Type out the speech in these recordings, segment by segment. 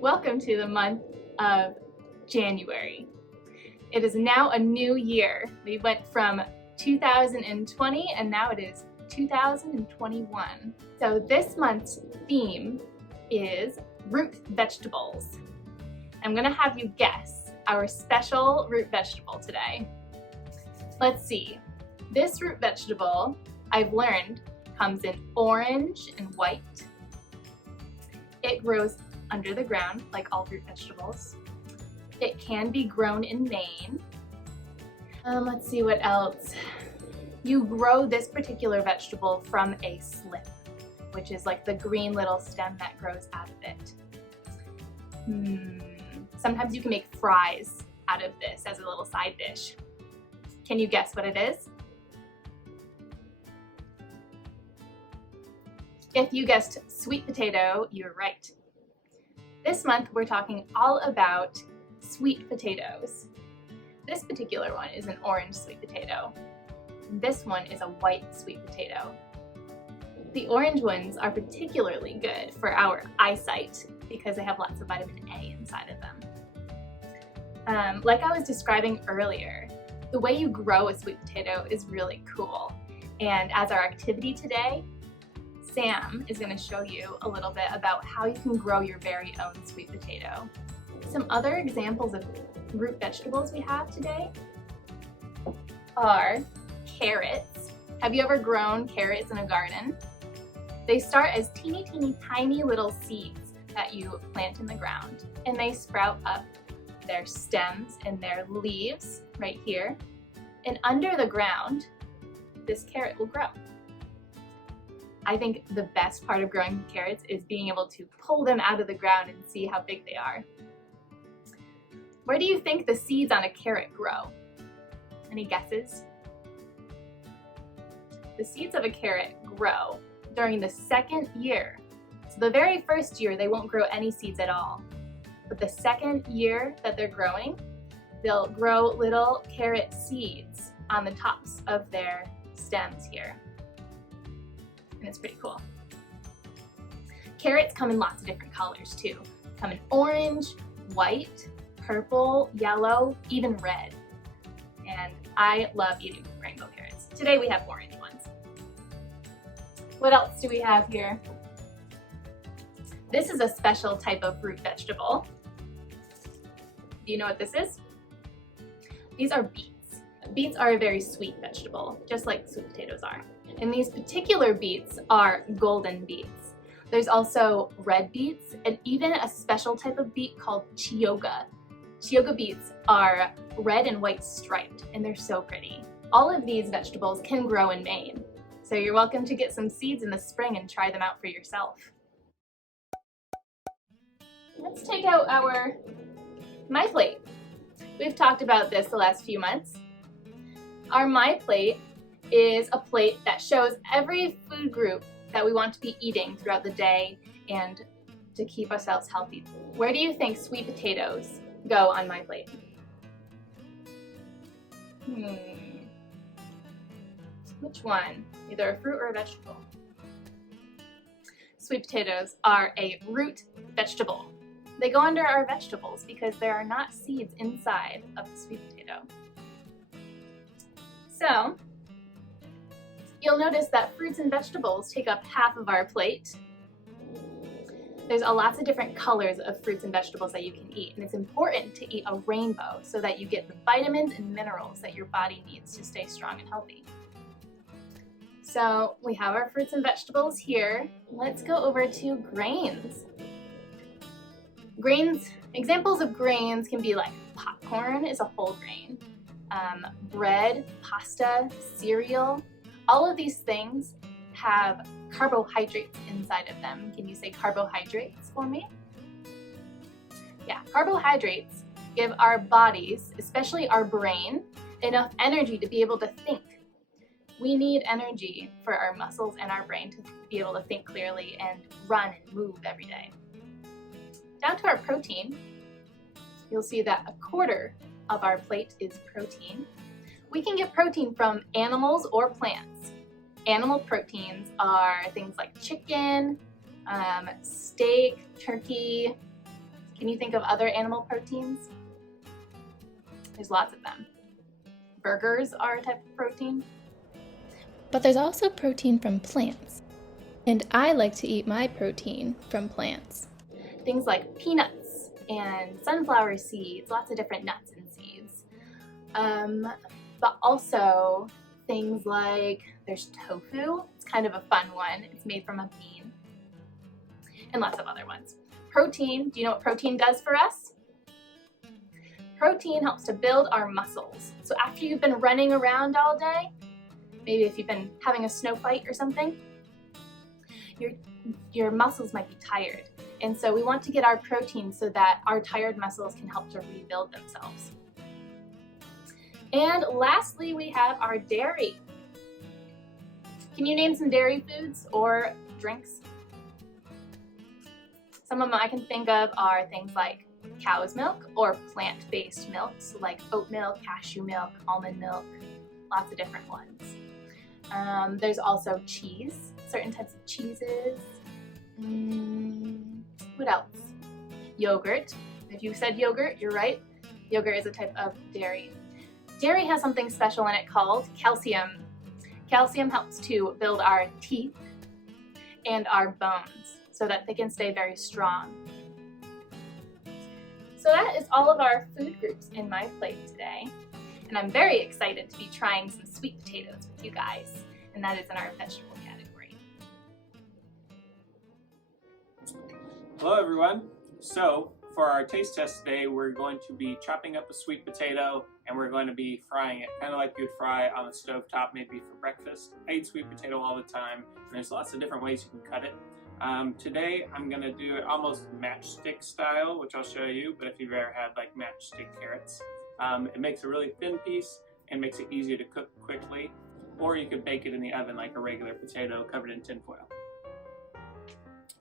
Welcome to the month of January. It is now a new year. We went from 2020 and now it is 2021. So this month's theme is root vegetables. I'm gonna have you guess our special root vegetable today. Let's see. This root vegetable, I've learned, comes in orange and white. It grows under the ground, like all root vegetables. It can be grown in Maine. Let's see what else. You grow this particular vegetable from a slip, which is like the green little stem that grows out of it. Sometimes you can make fries out of this as a little side dish. Can you guess what it is? If you guessed sweet potato, you're right. This month we're talking all about sweet potatoes. This particular one is an orange sweet potato. And this one is a white sweet potato. The orange ones are particularly good for our eyesight because they have lots of vitamin A inside of them. Like I was describing earlier, the way you grow a sweet potato is really cool. And as our activity today, Sam is going to show you a little bit about how you can grow your very own sweet potato. Some other examples of root vegetables we have today are carrots. Have you ever grown carrots in a garden? They start as teeny tiny little seeds that you plant in the ground, and they sprout up their stems and their leaves right here. And under the ground, this carrot will grow. I think the best part of growing carrots is being able to pull them out of the ground and see how big they are. Where do you think the seeds on a carrot grow? Any guesses? The seeds of a carrot grow during the second year. So the very first year, they won't grow any seeds at all. But the second year that they're growing, they'll grow little carrot seeds on the tops of their stems here. And it's pretty cool. Carrots come in lots of different colors too. Come in orange, white, purple, yellow, even red. And I love eating rainbow carrots. Today we have orange ones. What else do we have here? This is a special type of root vegetable. Do you know what this is? These are beets. Beets are a very sweet vegetable, just like sweet potatoes are. And these particular beets are golden beets. There's also red beets and even a special type of beet called Chioggia. Chioggia beets are red and white striped, and they're so pretty. All of these vegetables can grow in Maine, so you're welcome to get some seeds in the spring and try them out for yourself. Let's take out our MyPlate. We've talked about this the last few months. Our MyPlate is a plate that shows every food group that we want to be eating throughout the day and to keep ourselves healthy. Where do you think sweet potatoes go on MyPlate? Which one? Either a fruit or a vegetable? Sweet potatoes are a root vegetable. They go under our vegetables because there are not seeds inside of the sweet potato. So, you'll notice that fruits and vegetables take up half of our plate. There's lots of different colors of fruits and vegetables that you can eat, and it's important to eat a rainbow so that you get the vitamins and minerals that your body needs to stay strong and healthy. So we have our fruits and vegetables here. Let's go over to grains. Grains, examples of grains can be like popcorn is a whole grain, bread, pasta, cereal. All of these things have carbohydrates inside of them. Can you say carbohydrates for me? Yeah, carbohydrates give our bodies, especially our brain, enough energy to be able to think. We need energy for our muscles and our brain to be able to think clearly and run and move every day. Down to our protein, you'll see that a quarter of our plate is protein. We can get protein from animals or plants. Animal proteins are things like chicken, steak, turkey, Can you think of other animal proteins? There's lots of them. Burgers are a type of protein. But there's also protein from plants. And I like to eat my protein from plants. Things like peanuts and sunflower seeds, lots of different nuts and seeds. But also things like, there's tofu. It's kind of a fun one. It's made from a bean. And lots of other ones. Protein, do you know what protein does for us? Protein helps to build our muscles. So after you've been running around all day, maybe if you've been having a snow fight or something, your muscles might be tired. And so we want to get our protein so that our tired muscles can help to rebuild themselves. And lastly, we have our dairy. Can you name some dairy foods or drinks? Some of them I can think of are things like cow's milk or plant-based milks like oat milk, cashew milk, almond milk, lots of different ones. There's also cheese, certain types of cheeses. What else? Yogurt. If you said yogurt, you're right. Yogurt is a type of dairy. Dairy has something special in it called calcium. Calcium helps to build our teeth and our bones so that they can stay very strong. So that is all of our food groups in MyPlate today. And I'm very excited to be trying some sweet potatoes with you guys. And that is in our vegetable category. Hello everyone. So for our taste test today, we're going to be chopping up a sweet potato and we're going to be frying it, kind of like you'd fry on the stove top maybe for breakfast. I eat sweet potato all the time, and there's lots of different ways you can cut it. Today I'm going to do it almost matchstick style, which I'll show you, but if you've ever had like matchstick carrots, it makes a really thin piece and makes it easier to cook quickly, or you could bake it in the oven like a regular potato covered in tin foil.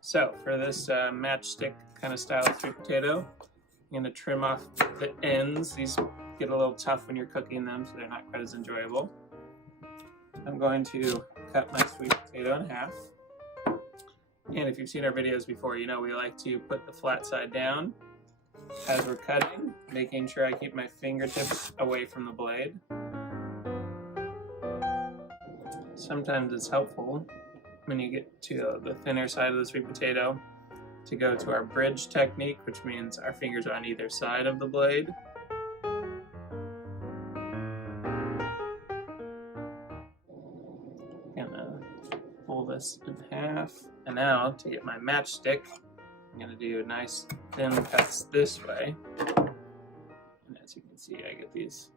So for this matchstick kind of style sweet potato, I'm going to trim off the ends. These get a little tough when you're cooking them, so they're not quite as enjoyable. I'm going to cut my sweet potato in half. And if you've seen our videos before, you know we like to put the flat side down as we're cutting, making sure I keep my fingertips away from the blade. Sometimes it's helpful when you get to the thinner side of the sweet potato to go to our bridge technique, which means our fingers are on either side of the blade. Gonna pull this in half, and now to get my matchstick, I'm gonna do nice thin cuts this way. And as you can see, I get these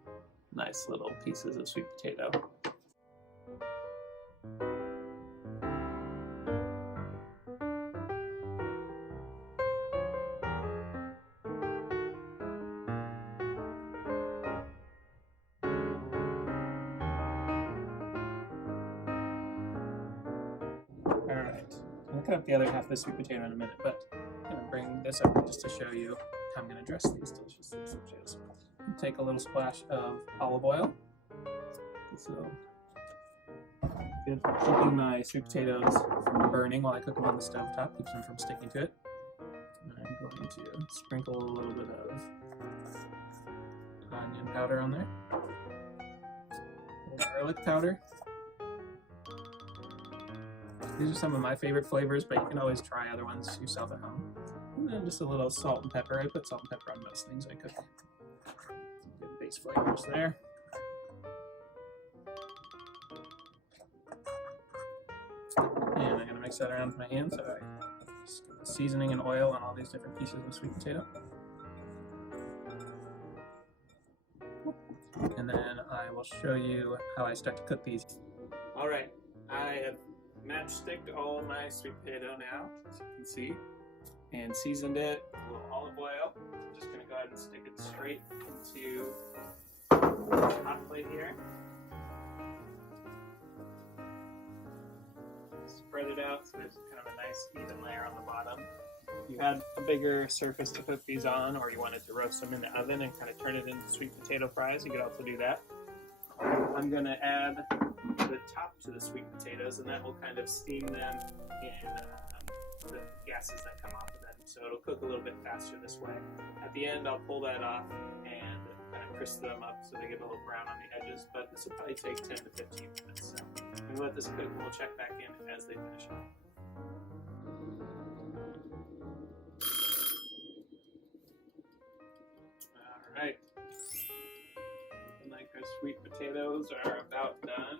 nice little pieces of sweet potato. Alright, I'll cut up the other half of the sweet potato in a minute, but I'm going to bring this over just to show you how I'm going to dress these delicious sweet potatoes. Take a little splash of olive oil. So, good for keeping my sweet potatoes from burning while I cook them on the stove top, keeps them from sticking to it. And I'm going to sprinkle a little bit of onion powder on there, garlic powder. These are some of my favorite flavors, but you can always try other ones yourself at home. And then just a little salt and pepper. I put salt and pepper on most things I cook. Some good base flavors there. And I'm going to mix that around with my hands. So I just get the seasoning and oil on all these different pieces of sweet potato. And then I will show you how I start to cook these. All right, I have matchsticked all of my sweet potato now, as you can see, and seasoned it with a little olive oil. I'm just going to go ahead and stick it straight into the hot plate here. Spread it out so there's kind of a nice even layer on the bottom. If you had a bigger surface to cook these on, or you wanted to roast them in the oven and kind of turn it into sweet potato fries, you could also do that. I'm going to add the top to the sweet potatoes, and that will kind of steam them in the gases that come off of them. So it'll cook a little bit faster this way. At the end, I'll pull that off and kind of crisp them up so they get a little brown on the edges, but this will probably take 10 to 15 minutes. So we'll let this cook and we'll check back in as they finish up. Alright, looking like our sweet potatoes are about done.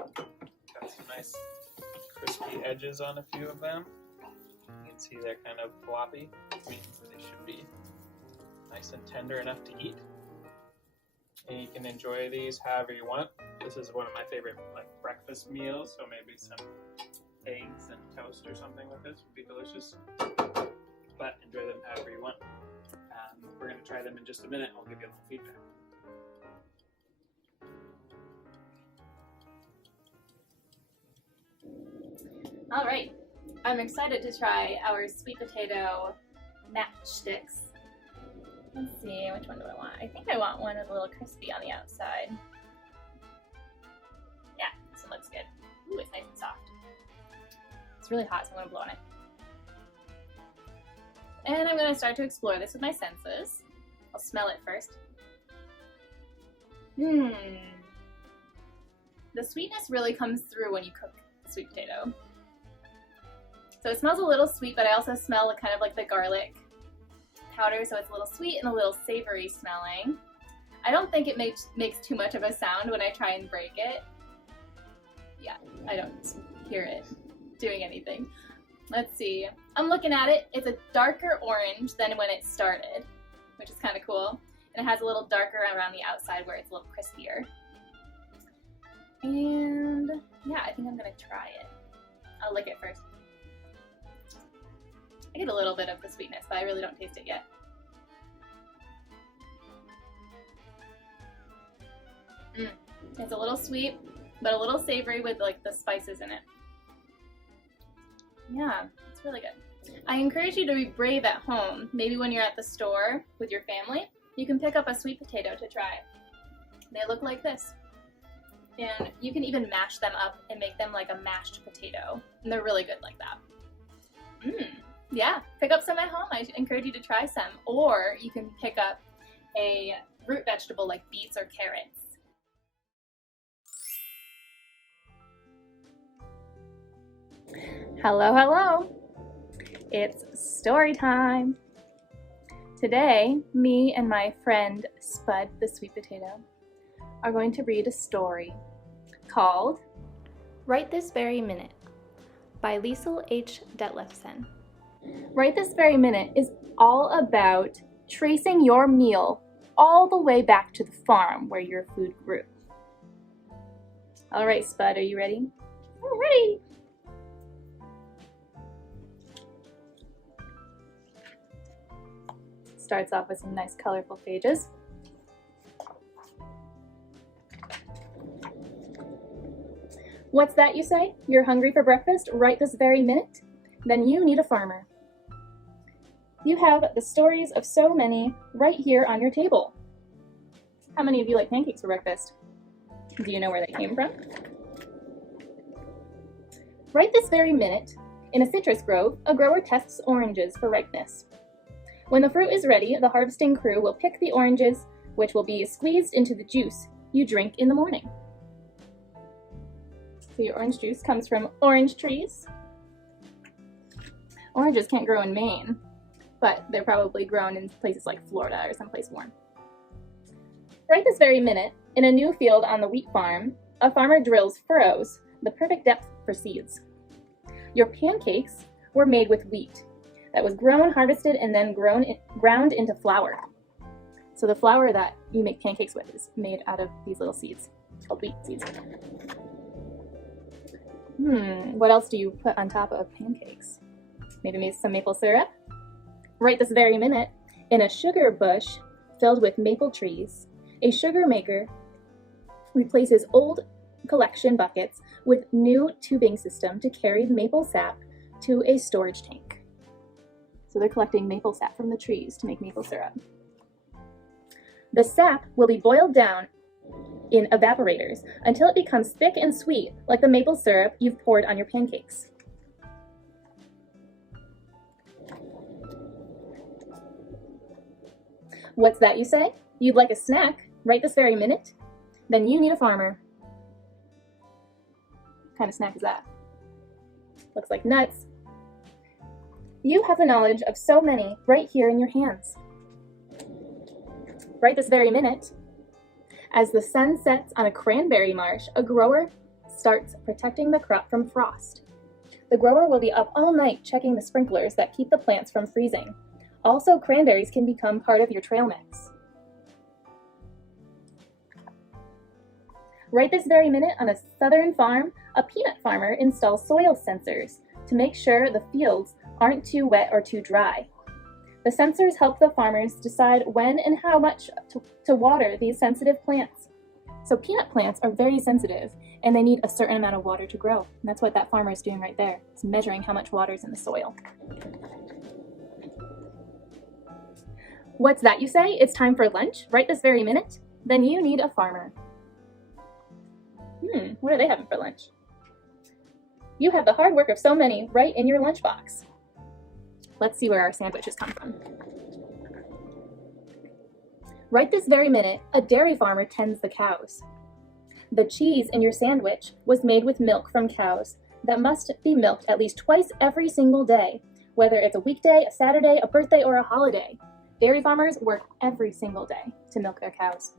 Got some nice crispy edges on a few of them. You can see they're kind of floppy, which means that they should be nice and tender enough to eat. And you can enjoy these however you want. This is one of my favorite breakfast meals, so maybe some eggs and toast or something with this would be delicious. But enjoy them however you want. We're going to try them in just a minute. I'll give you a little feedback. All right, I'm excited to try our sweet potato matchsticks. Let's see, which one do I want? I think I want one with a little crispy on the outside. Yeah, this one looks good. Ooh, it's nice and soft. It's really hot, so I'm going to blow on it. And I'm going to start to explore this with my senses. I'll smell it first. The sweetness really comes through when you cook the sweet potato. So it smells a little sweet, but I also smell kind of like the garlic powder, so it's a little sweet and a little savory smelling. I don't think it makes too much of a sound when I try and break it. Yeah, I don't hear it doing anything. Let's see. I'm looking at it. It's a darker orange than when it started, which is kind of cool. And it has a little darker around the outside where it's a little crispier. And yeah, I think I'm going to try it. I'll lick it first. I get a little bit of the sweetness, but I really don't taste it yet. It's a little sweet, but a little savory with like the spices in it. Yeah, it's really good. I encourage you to be brave at home. Maybe when you're at the store with your family, you can pick up a sweet potato to try. They look like this. And you can even mash them up and make them like a mashed potato. And they're really good like that. Yeah, pick up some at home. I encourage you to try some. Or you can pick up a root vegetable like beets or carrots. Hello, hello. It's story time. Today, me and my friend Spud the sweet potato are going to read a story called Right This Very Minute by Liesl H. Detlefsen. Right This Very Minute is all about tracing your meal all the way back to the farm where your food grew. All right, Spud, are you ready? I'm ready. Starts off with some nice colorful pages. What's that you say? You're hungry for breakfast right this very minute? Then you need a farmer. You have the stories of so many right here on your table. How many of you like pancakes for breakfast? Do you know where they came from? Right this very minute, in a citrus grove, a grower tests oranges for ripeness. When the fruit is ready, the harvesting crew will pick the oranges, which will be squeezed into the juice you drink in the morning. So your orange juice comes from orange trees. Oranges can't grow in Maine, but they're probably grown in places like Florida or someplace warm. Right this very minute, in a new field on the wheat farm, a farmer drills furrows, the perfect depth for seeds. Your pancakes were made with wheat that was grown, harvested, and then ground into flour. So the flour that you make pancakes with is made out of these little seeds, called wheat seeds. What else do you put on top of pancakes? Maybe some maple syrup? Right this very minute, in a sugar bush filled with maple trees, a sugar maker replaces old collection buckets with new tubing system to carry maple sap to a storage tank. So they're collecting maple sap from the trees to make maple syrup. The sap will be boiled down in evaporators until it becomes thick and sweet, like the maple syrup you've poured on your pancakes. What's that you say? You'd like a snack right this very minute? Then you need a farmer. What kind of snack is that? Looks like nuts. You have the knowledge of so many right here in your hands. Right this very minute, as the sun sets on a cranberry marsh, a grower starts protecting the crop from frost. The grower will be up all night checking the sprinklers that keep the plants from freezing. Also, cranberries can become part of your trail mix. Right this very minute, on a southern farm, a peanut farmer installs soil sensors to make sure the fields aren't too wet or too dry. The sensors help the farmers decide when and how much to water these sensitive plants. So peanut plants are very sensitive and they need a certain amount of water to grow. And that's what that farmer is doing right there. It's measuring how much water is in the soil. What's that you say? It's time for lunch right this very minute? Then you need a farmer. What are they having for lunch? You have the hard work of so many right in your lunchbox. Let's see where our sandwiches come from. Right this very minute, a dairy farmer tends the cows. The cheese in your sandwich was made with milk from cows that must be milked at least twice every single day, whether it's a weekday, a Saturday, a birthday, or a holiday. Dairy farmers work every single day to milk their cows.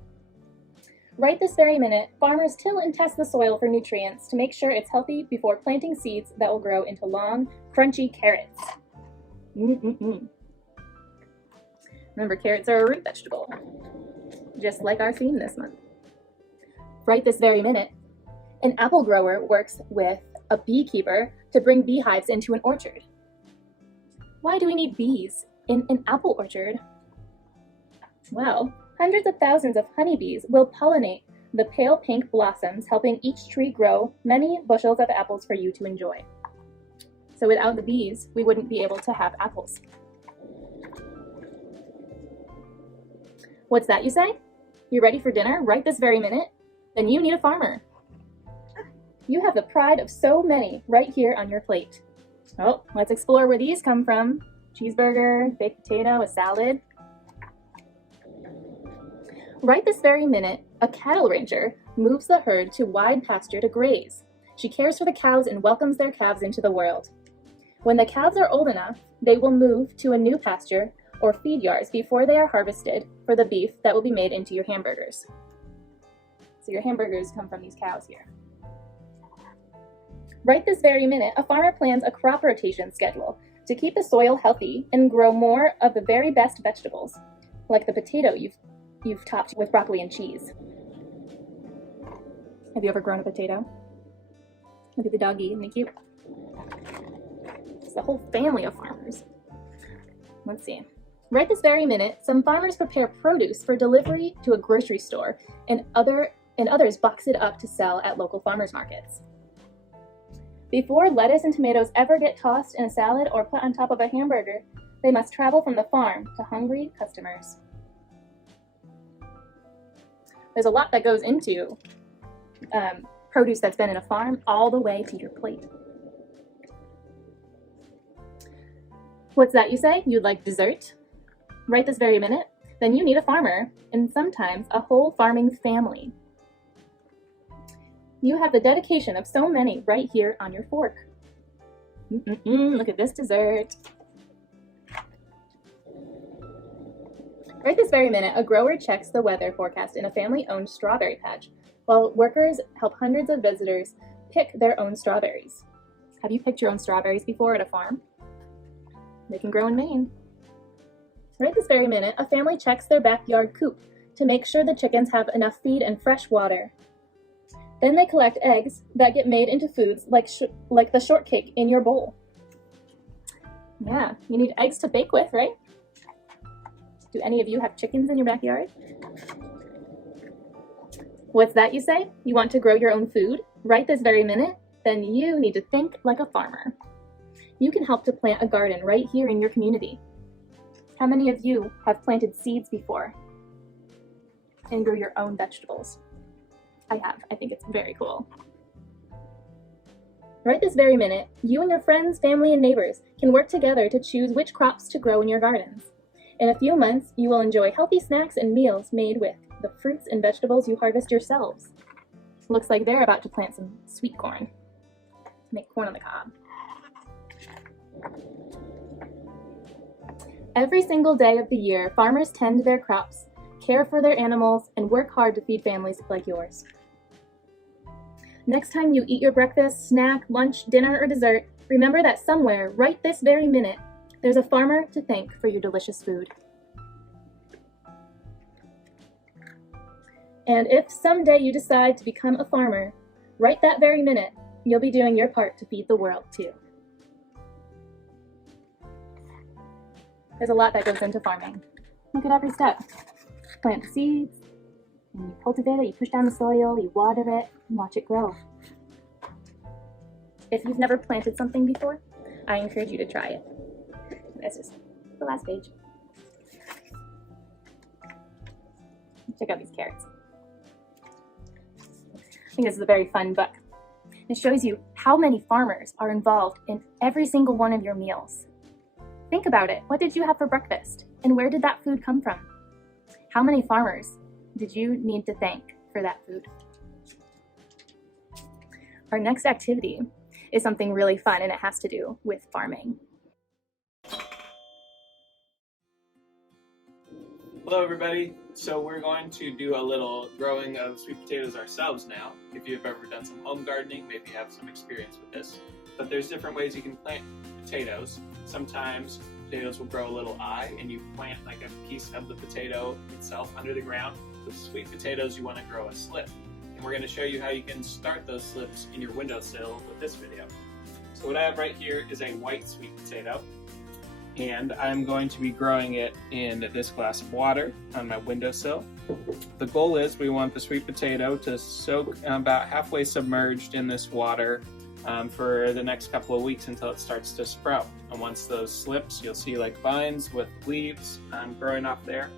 Right this very minute, farmers till and test the soil for nutrients to make sure it's healthy before planting seeds that will grow into long, crunchy carrots. Remember, carrots are a root vegetable, just like our theme this month. Right this very minute, an apple grower works with a beekeeper to bring beehives into an orchard. Why do we need bees in an apple orchard? Well, hundreds of thousands of honeybees will pollinate the pale pink blossoms, helping each tree grow many bushels of apples for you to enjoy. So without the bees, we wouldn't be able to have apples. What's that you say? You ready for dinner right this very minute? Then you need a farmer. You have the pride of so many right here on your plate. Oh, let's explore where these come from. Cheeseburger, baked potato, a salad. Right this very minute, a cattle rancher moves the herd to wide pasture to graze. She cares for the cows and welcomes their calves into the world. When the calves are old enough, they will move to a new pasture or feed yards before they are harvested for the beef that will be made into your hamburgers. So your hamburgers come from these cows here. Right this very minute, a farmer plans a crop rotation schedule to keep the soil healthy and grow more of the very best vegetables, like the potato you've topped with broccoli and cheese. Have you ever grown a potato? Look at the doggy, isn't he cute? It's a whole family of farmers. Let's see. Right this very minute, some farmers prepare produce for delivery to a grocery store, and others box it up to sell at local farmers markets. Before lettuce and tomatoes ever get tossed in a salad or put on top of a hamburger, they must travel from the farm to hungry customers. There's a lot that goes into produce that's been in a farm all the way to your plate. What's that you say? You'd like dessert? Right this very minute? Then you need a farmer, and sometimes a whole farming family. You have the dedication of so many right here on your fork. Look at this dessert. Right this very minute, a grower checks the weather forecast in a family-owned strawberry patch, while workers help hundreds of visitors pick their own strawberries. Have you picked your own strawberries before at a farm? They can grow in Maine. Right this very minute, a family checks their backyard coop to make sure the chickens have enough feed and fresh water. Then they collect eggs that get made into foods like the shortcake in your bowl. Yeah, you need eggs to bake with, right? Do any of you have chickens in your backyard? What's that you say? You want to grow your own food right this very minute? Then you need to think like a farmer. You can help to plant a garden right here in your community. How many of you have planted seeds before and grew your own vegetables? I have. I think it's very cool. Right this very minute, you and your friends, family, and neighbors can work together to choose which crops to grow in your gardens. In a few months, you will enjoy healthy snacks and meals made with the fruits and vegetables you harvest yourselves. Looks like they're about to plant some sweet corn to make corn on the cob. Every single day of the year, farmers tend their crops, care for their animals, and work hard to feed families like yours. Next time you eat your breakfast, snack, lunch, dinner, or dessert, remember that somewhere, right this very minute, there's a farmer to thank for your delicious food. And if someday you decide to become a farmer, right that very minute, you'll be doing your part to feed the world too. There's a lot that goes into farming. Look at every step. Plant the seeds, and you cultivate it, you push down the soil, you water it, and watch it grow. If you've never planted something before, I encourage you to try it. This is the last page. Check out these carrots. I think this is a very fun book. It shows you how many farmers are involved in every single one of your meals. Think about it. What did you have for breakfast? And where did that food come from? How many farmers did you need to thank for that food? Our next activity is something really fun, and it has to do with farming. Hello everybody. So we're going to do a little growing of sweet potatoes ourselves now. If you've ever done some home gardening, maybe you have some experience with this. But there's different ways you can plant potatoes. Sometimes potatoes will grow a little eye and you plant like a piece of the potato itself under the ground. With sweet potatoes, you want to grow a slip. And we're going to show you how you can start those slips in your windowsill with this video. So what I have right here is a white sweet potato. And I'm going to be growing it in this glass of water on my windowsill. The goal is we want the sweet potato to soak about halfway submerged in this water for the next couple of weeks until it starts to sprout. And once those slips, you'll see like vines with leaves growing off there.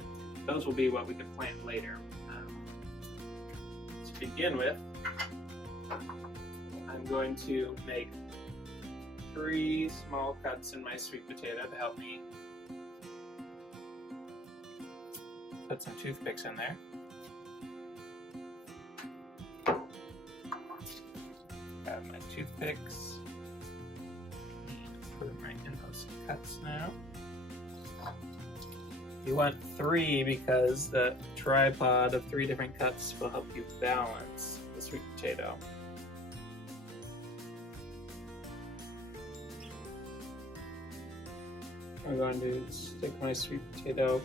Those will be what we can plant later. To begin with, I'm going to make 3 small cuts in my sweet potato to help me put some toothpicks in there. Got my toothpicks. Put them right in those cuts now. You want 3 because the tripod of 3 different cuts will help you balance the sweet potato. I'm going to stick my sweet potato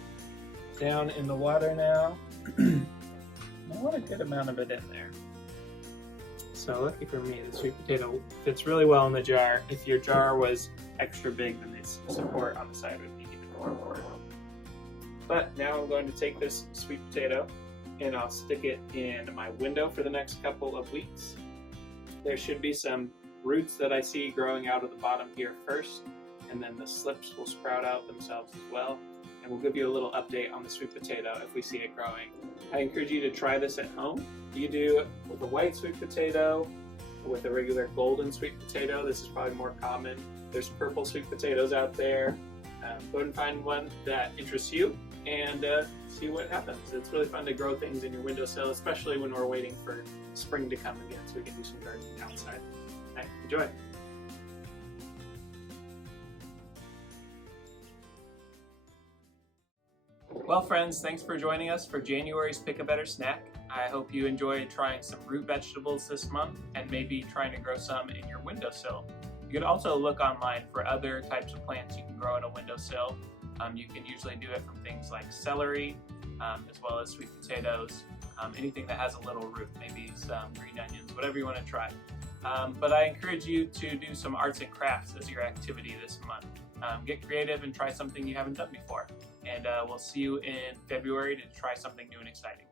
down in the water now. I want a good amount of it in there. So lucky for me, the sweet potato fits really well in the jar. If your jar was extra big, then the support on the side would be even more important. But now I'm going to take this sweet potato and I'll stick it in my window for the next couple of weeks. There should be some roots that I see growing out of the bottom here first, and then the slips will sprout out themselves as well. And we'll give you a little update on the sweet potato if we see it growing. I encourage you to try this at home. You do it with a white sweet potato, with a regular golden sweet potato. This is probably more common. There's purple sweet potatoes out there. Go and find one that interests you and see what happens. It's really fun to grow things in your windowsill, especially when we're waiting for spring to come again so we can do some gardening outside. All right, enjoy. Well friends, thanks for joining us for January's Pick a Better Snack. I hope you enjoyed trying some root vegetables this month and maybe trying to grow some in your windowsill. You can also look online for other types of plants you can grow in a windowsill. You can usually do it from things like celery, as well as sweet potatoes, anything that has a little root, maybe some green onions, whatever you want to try. But I encourage you to do some arts and crafts as your activity this month. Get creative and try something you haven't done before. And we'll see you in February to try something new and exciting.